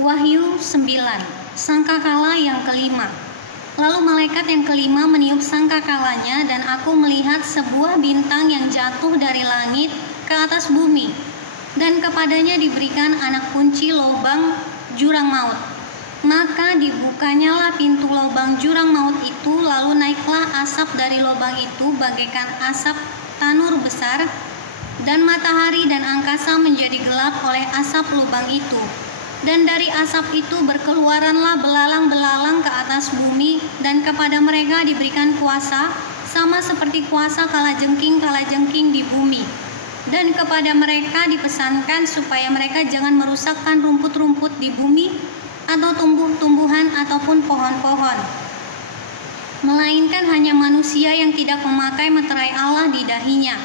Wahyu 9, sangkakala yang kelima. Lalu malaikat yang kelima meniup sangkakalanya, dan aku melihat sebuah bintang yang jatuh dari langit ke atas bumi, dan kepadanya diberikan anak kunci lubang jurang maut. Maka dibukanyalah pintu lubang jurang maut itu, lalu naiklah asap dari lubang itu bagaikan asap tanur besar, dan matahari dan angkasa menjadi gelap oleh asap lubang itu. Dan dari asap itu berkeluaranlah belalang-belalang ke atas bumi, dan kepada mereka diberikan kuasa sama seperti kuasa kalajengking-kalajengking di bumi. Dan kepada mereka dipesankan supaya mereka jangan merusakkan rumput-rumput di bumi atau tumbuh-tumbuhan ataupun pohon-pohon, melainkan hanya manusia yang tidak memakai meterai Allah di dahinya.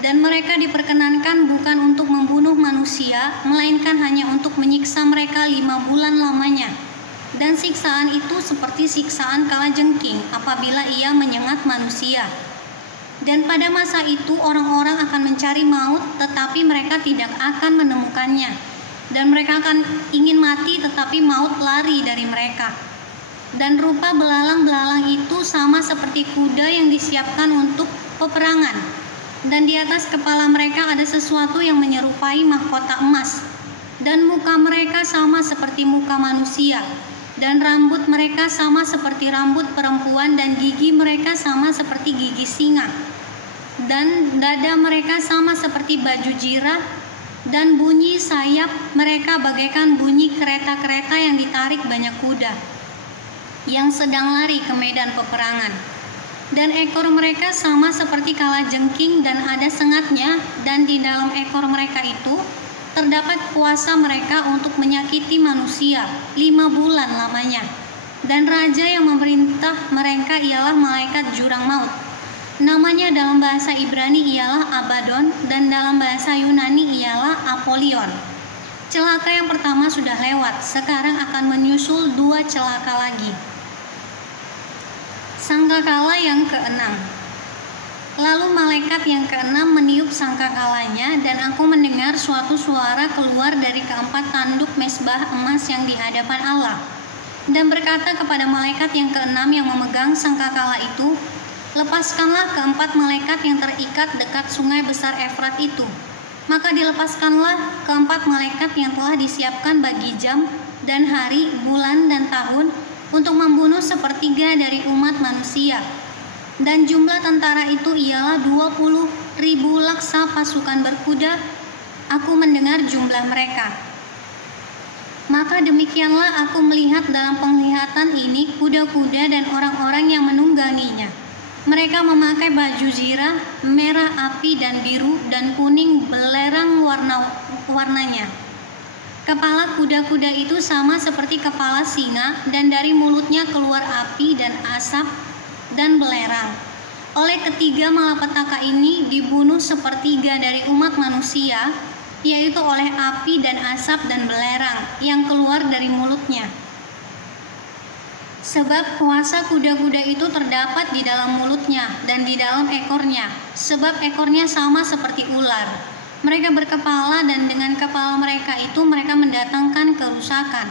Dan mereka diperkenankan bukan untuk membunuh manusia, melainkan hanya untuk menyiksa mereka 5 bulan lamanya. Dan siksaan itu seperti siksaan kalajengking apabila ia menyengat manusia. Dan pada masa itu orang-orang akan mencari maut, tetapi mereka tidak akan menemukannya. Dan mereka akan ingin mati, tetapi maut lari dari mereka. Dan rupa belalang-belalang itu sama seperti kuda yang disiapkan untuk peperangan. Dan di atas kepala mereka ada sesuatu yang menyerupai mahkota emas, dan muka mereka sama seperti muka manusia, dan rambut mereka sama seperti rambut perempuan, dan gigi mereka sama seperti gigi singa, dan dada mereka sama seperti baju jirah, dan bunyi sayap mereka bagaikan bunyi kereta-kereta yang ditarik banyak kuda yang sedang lari ke medan peperangan. Dan ekor mereka sama seperti kalajengking dan ada sengatnya, dan di dalam ekor mereka itu terdapat kuasa mereka untuk menyakiti manusia 5 bulan lamanya. Dan raja yang memerintah mereka ialah malaikat jurang maut. Namanya dalam bahasa Ibrani ialah Abaddon, dan dalam bahasa Yunani ialah Apollyon. Celaka yang pertama sudah lewat, sekarang akan menyusul 2 celaka lagi. Sangkakala yang keenam. Lalu malaikat yang keenam meniup sangkakalanya, dan aku mendengar suatu suara keluar dari keempat tanduk mezbah emas yang di hadapan Allah, dan berkata kepada malaikat yang keenam yang memegang sangkakala itu, lepaskanlah keempat malaikat yang terikat dekat sungai besar Efrat itu. Maka dilepaskanlah keempat malaikat yang telah disiapkan bagi jam dan hari, bulan dan tahun, untuk membunuh 1/3 dari umat manusia. Dan jumlah tentara itu ialah 20.000 laksa pasukan berkuda. Aku mendengar jumlah mereka. Maka demikianlah aku melihat dalam penglihatan ini kuda-kuda dan orang-orang yang menungganginya. Mereka memakai baju zirah, merah api dan biru dan kuning belerang warnanya. Kepala kuda-kuda itu sama seperti kepala singa, dan dari mulutnya keluar api dan asap dan belerang. Oleh ketiga malapetaka ini dibunuh 1/3 dari umat manusia, yaitu oleh api dan asap dan belerang yang keluar dari mulutnya. Sebab kuasa kuda-kuda itu terdapat di dalam mulutnya dan di dalam ekornya, sebab ekornya sama seperti ular. Mereka berkepala, dan dengan kepala mereka itu mereka mendatangkan kerusakan.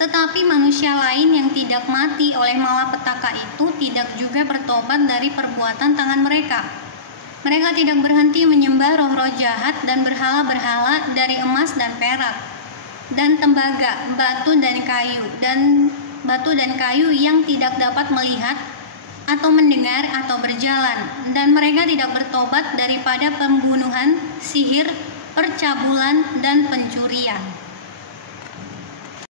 Tetapi manusia lain yang tidak mati oleh malapetaka itu tidak juga bertobat dari perbuatan tangan mereka. Mereka tidak berhenti menyembah roh-roh jahat dan berhala-berhala dari emas dan perak, dan tembaga, batu dan kayu yang tidak dapat melihat atau mendengar atau berjalan, dan mereka tidak bertobat daripada pembunuhan, sihir, percabulan, dan pencurian.